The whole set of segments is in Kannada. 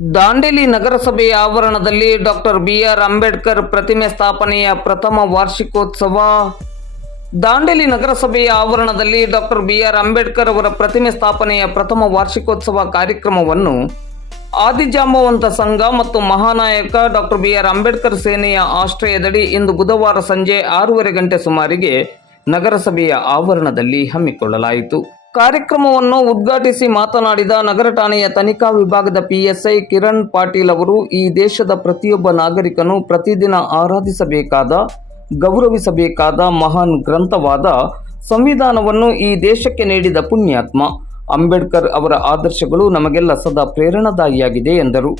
ದಾಂಡೇಲಿ ನಗರಸಭೆಯ ಆವರಣದಲ್ಲಿ ಡಾಕ್ಟರ್ ಬಿಆರ್ ಅಂಬೇಡ್ಕರ್ ಪ್ರತಿಮೆ ಸ್ಥಾಪನೆಯ ಪ್ರಥಮ ವಾರ್ಷಿಕೋತ್ಸವ. ದಾಂಡೇಲಿ ನಗರಸಭೆಯ ಆವರಣದಲ್ಲಿ ಡಾಕ್ಟರ್ ಬಿಆರ್ ಅಂಬೇಡ್ಕರ್ ಅವರ ಪ್ರತಿಮೆ ಸ್ಥಾಪನೆಯ ಪ್ರಥಮ ವಾರ್ಷಿಕೋತ್ಸವ ಕಾರ್ಯಕ್ರಮವನ್ನು ಆದಿಜಾಂಬವಂತ ಸಂಘ ಮತ್ತು ಮಹಾನಾಯಕ ಡಾಕ್ಟರ್ ಬಿಆರ್ ಅಂಬೇಡ್ಕರ್ ಸೇನೆಯ ಆಶ್ರಯದಡಿ ಇಂದು ಬುಧವಾರ ಸಂಜೆ ಆರೂವರೆ ಗಂಟೆ ಸುಮಾರಿಗೆ ನಗರಸಭೆಯ ಆವರಣದಲ್ಲಿ ಹಮ್ಮಿಕೊಳ್ಳಲಾಯಿತು. ಕಾರ್ಯಕ್ರಮವನ್ನು ಉದ್ಘಾಟಿಸಿ ಮಾತನಾಡಿದ ನಗರ ಠಾಣೆಯ ತನಿಖಾ ವಿಭಾಗದ ಪಿಎಸ್ಐ ಕಿರಣ್ ಪಾಟೀಲ್ ಅವರು, ಈ ದೇಶದ ಪ್ರತಿಯೊಬ್ಬ ನಾಗರಿಕನು ಪ್ರತಿದಿನ ಆರಾಧಿಸಬೇಕಾದ, ಗೌರವಿಸಬೇಕಾದ ಮಹಾನ್ ಗ್ರಂಥವಾದ ಸಂವಿಧಾನವನ್ನು ಈ ದೇಶಕ್ಕೆ ನೀಡಿದ ಪುಣ್ಯಾತ್ಮ. ಅಂಬೇಡ್ಕರ್ ಅವರ ಆದರ್ಶಗಳು ನಮಗೆಲ್ಲ ಸದಾ ಪ್ರೇರಣಾದಾಯಿಯಾಗಿದೆ, ಎಂದರು.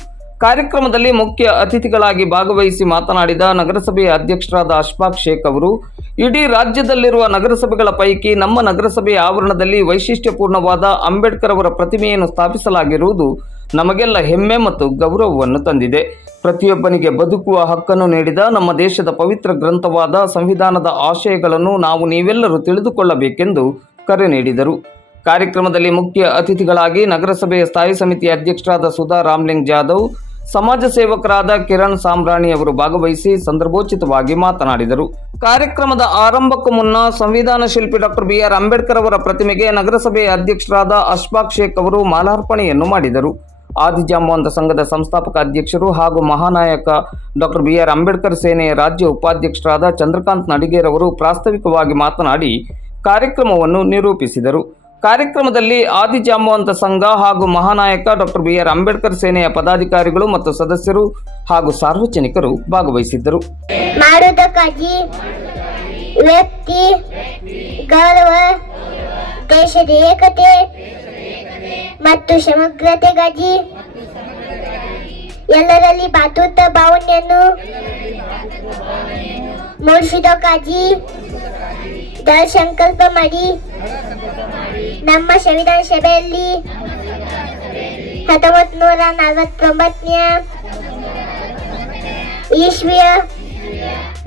ಕಾರ್ಯಕ್ರಮದಲ್ಲಿ ಮುಖ್ಯ ಅತಿಥಿಗಳಾಗಿ ಭಾಗವಹಿಸಿ ಮಾತನಾಡಿದ ನಗರಸಭೆಯ ಅಧ್ಯಕ್ಷರಾದ ಅಶ್ಫಾಕ್ ಶೇಖ್ ಅವರು ಇಡೀ ರಾಜ್ಯದಲ್ಲಿರುವ ನಗರಸಭೆಗಳ ಪೈಕಿ ನಮ್ಮ ನಗರಸಭೆಯ ಆವರಣದಲ್ಲಿ ವೈಶಿಷ್ಟ್ಯಪೂರ್ಣವಾದ ಅಂಬೇಡ್ಕರ್ ಅವರ ಪ್ರತಿಮೆಯನ್ನು ಸ್ಥಾಪಿಸಲಾಗಿರುವುದು ನಮಗೆಲ್ಲ ಹೆಮ್ಮೆ ಮತ್ತು ಗೌರವವನ್ನು ತಂದಿದೆ. ಪ್ರತಿಯೊಬ್ಬನಿಗೆ ಬದುಕುವ ಹಕ್ಕನ್ನು ನೀಡಿದ ನಮ್ಮ ದೇಶದ ಪವಿತ್ರ ಗ್ರಂಥವಾದ ಸಂವಿಧಾನದ ಆಶಯಗಳನ್ನು ನಾವು ನೀವೆಲ್ಲರೂ ತಿಳಿದುಕೊಳ್ಳಬೇಕೆಂದು ಕರೆ ನೀಡಿದರು. ಕಾರ್ಯಕ್ರಮದಲ್ಲಿ ಮುಖ್ಯ ಅತಿಥಿಗಳಾಗಿ ನಗರಸಭೆಯ ಸ್ಥಾಯಿ ಸಮಿತಿ ಅಧ್ಯಕ್ಷರಾದ ಸುಧಾ ರಾಮ್ಲಿಂಗ್ ಜಾಧವ್ ಸಮಾಜ ಸೇವಕರಾದ ಕಿರಣ್ ಸಾಮ್ರಾಣಿ ಅವರು ಭಾಗವಹಿಸಿ ಸಂದರ್ಭೋಚಿತವಾಗಿ ಮಾತನಾಡಿದರು. ಕಾರ್ಯಕ್ರಮದ ಆರಂಭಕ್ಕೂ ಮುನ್ನ ಸಂವಿಧಾನ ಶಿಲ್ಪಿ ಡಾಕ್ಟರ್ ಬಿಆರ್ ಅಂಬೇಡ್ಕರ್ ಅವರ ಪ್ರತಿಮೆಗೆ ನಗರಸಭೆಯ ಅಧ್ಯಕ್ಷರಾದ ಅಶ್ಫಾಕ್ ಶೇಖ್ ಅವರು ಮಾಲಾರ್ಪಣೆಯನ್ನು ಮಾಡಿದರು. ಆದಿಜಾಂಬವಂತ ಸಂಘದ ಸಂಸ್ಥಾಪಕ ಅಧ್ಯಕ್ಷರು ಹಾಗೂ ಮಹಾನಾಯಕ ಡಾಕ್ಟರ್ ಬಿಆರ್ ಅಂಬೇಡ್ಕರ್ ಸೇನೆಯ ರಾಜ್ಯ ಉಪಾಧ್ಯಕ್ಷರಾದ ಚಂದ್ರಕಾಂತ್ ನಡಿಗೇರವರು ಪ್ರಾಸ್ತಾವಿಕವಾಗಿ ಮಾತನಾಡಿ ಕಾರ್ಯಕ್ರಮವನ್ನು ನಿರೂಪಿಸಿದರು. ಕಾರ್ಯಕ್ರಮದಲ್ಲಿ ಆದಿಜಾಂಬವಂತ ಸಂಘ ಹಾಗೂ ಮಹಾನಾಯಕ ಡಾಕ್ಟರ್ ಬಿಆರ್ ಅಂಬೇಡ್ಕರ್ ಸೇನೆಯ ಪದಾಧಿಕಾರಿಗಳು ಮತ್ತು ಸದಸ್ಯರು ಹಾಗೂ ಸಾರ್ವಜನಿಕರು ಭಾಗವಹಿಸಿದ್ದರು. ಮಾಡುವುದಕ್ಕಾಗಿ ವ್ಯಕ್ತಿ, ಗೌರವ, ದೇಶದ ಏಕತೆ ಮತ್ತು ಸಮಗ್ರತೆಗಾಗಿ ಎಲ್ಲರಲ್ಲಿ ಬಾತೃತ್ವ ಭಾವನೆಯನ್ನು ಮೂಡಿಸಿದಕ್ಕಾಗಿ ದೃಢ ಸಂಕಲ್ಪ ಮಾಡಿ ನಮ್ಮ ಸಂವಿಧಾನ ಸಭೆಯಲ್ಲಿ ಹತ್ತೊಂಬತ್ ನೂರ ನಲವತ್ತೊಂಬತ್ತನೇ ಈಸ್ವಿಯ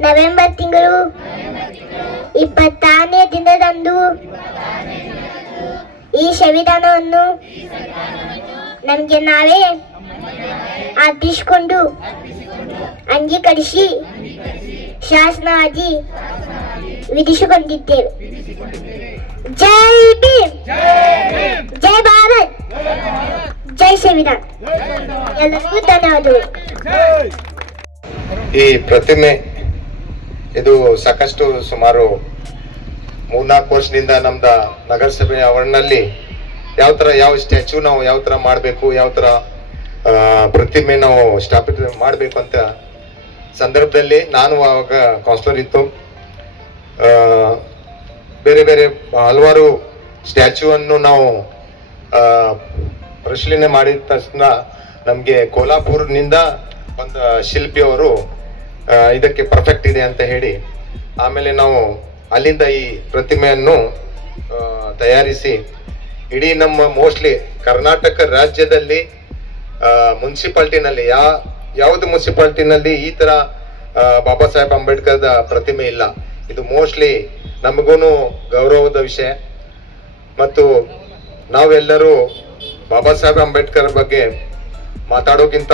ನವೆಂಬರ್ ತಿಂಗಳು ಇಪ್ಪತ್ತಾರನೇ ದಿನದಂದು ಈ ಸಂವಿಧಾನವನ್ನು ನಮಗೆ ನಾವೇ ಅರ್ಪಿಸಿಕೊಂಡು ಅಂಗೀಕರಿಸಿ ಶಾಸನವಾಗಿ ವಿಧಿಸಿಕೊಂಡಿದ್ದೇವೆ. ಜೈ ಎಲ್ಲರಿಗೂ ಈ ಪ್ರತಿಮೆ, ಇದು ಸಾಕಷ್ಟು ಸುಮಾರು ಮೂರ್ನಾಲ್ಕು ವರ್ಷದಿಂದ ನಮ್ದ ನಗರಸಭೆ ಆವರಣದಲ್ಲಿ ಯಾವ ಥರ ಯಾವ ಸ್ಟ್ಯಾಚು ನಾವು ಯಾವ ಥರ ಮಾಡಬೇಕು, ಯಾವ ಥರ ಪ್ರತಿಮೆ ನಾವು ಸ್ಥಾಪಿತ ಮಾಡಬೇಕು ಅಂತ ಸಂದರ್ಭದಲ್ಲಿ ನಾನು ಆವಾಗ ಕೌನ್ಸಿಲರ್ ಇತ್ತು. ಬೇರೆ ಬೇರೆ ಹಲವಾರು ಸ್ಟ್ಯಾಚ್ಯೂ ಅನ್ನು ನಾವು ಪರಿಶೀಲನೆ ಮಾಡಿದ ತಕ್ಷಣ ನಮಗೆ ಕೋಲ್ಹಾಪುರ್ನಿಂದ ಒಂದು ಶಿಲ್ಪಿಯವರು ಇದಕ್ಕೆ ಪರ್ಫೆಕ್ಟ್ ಇದೆ ಅಂತ ಹೇಳಿ, ಆಮೇಲೆ ನಾವು ಅಲ್ಲಿಂದ ಈ ಪ್ರತಿಮೆಯನ್ನು ತಯಾರಿಸಿ, ಇಡೀ ನಮ್ಮ ಮೋಸ್ಟ್ಲಿ ಕರ್ನಾಟಕ ರಾಜ್ಯದಲ್ಲಿ ಮುನ್ಸಿಪಾಲ್ಟಿನಲ್ಲಿ ಯಾ, ಯಾವುದು ಮುನ್ಸಿಪಾಲ್ಟಿನಲ್ಲಿ ಈ ತರ ಬಾಬಾ ಸಾಹೇಬ್ ಅಂಬೇಡ್ಕರ್ದ ಪ್ರತಿಮೆ ಇಲ್ಲ. ಇದು ಮೋಸ್ಟ್ಲಿ ನಮಗೂ ಗೌರವದ ವಿಷಯ. ಮತ್ತು ನಾವೆಲ್ಲರೂ ಬಾಬಾ ಸಾಹೇಬ್ ಅಂಬೇಡ್ಕರ್ ಬಗ್ಗೆ ಮಾತಾಡೋಕ್ಕಿಂತ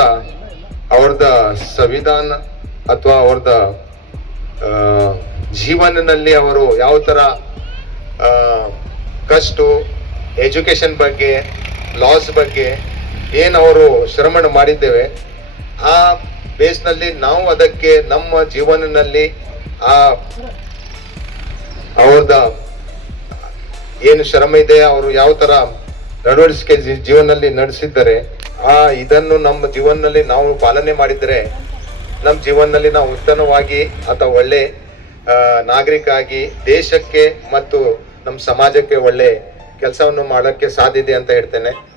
ಅವ್ರದ ಸಂವಿಧಾನ ಅಥವಾ ಅವ್ರದ ಜೀವನದಲ್ಲಿ ಅವರು ಯಾವ ಥರ ಕಷ್ಟು ಎಜುಕೇಶನ್ ಬಗ್ಗೆ, ಲಾಸ್ ಬಗ್ಗೆ ಏನು ಅವರು ಶ್ರಮಣ ಮಾಡಿದ್ದೇವೆ, ಆ ಬೇಸ್ನಲ್ಲಿ ನಾವು ಅದಕ್ಕೆ ನಮ್ಮ ಜೀವನದಲ್ಲಿ ಆ ಅವ್ರದ ಏನು ಶ್ರಮ ಇದೆ, ಅವರು ಯಾವ ತರ ನಡವಳಿಕೆ ಜೀವನದಲ್ಲಿ ನಡೆಸಿದ್ದರೆ, ಆ, ಇದನ್ನು ನಮ್ಮ ಜೀವನದಲ್ಲಿ ನಾವು ಪಾಲನೆ ಮಾಡಿದರೆ, ನಮ್ಮ ಜೀವನದಲ್ಲಿ ನಾವು ಉತ್ತಮವಾಗಿ ಅಥವಾ ಒಳ್ಳೆ ನಾಗರಿಕ ಆಗಿ ದೇಶಕ್ಕೆ ಮತ್ತು ನಮ್ಮ ಸಮಾಜಕ್ಕೆ ಒಳ್ಳೆ ಕೆಲಸವನ್ನು ಮಾಡೋಕ್ಕೆ ಸಾಧ್ಯತೆ ಅಂತ ಹೇಳ್ತೇನೆ.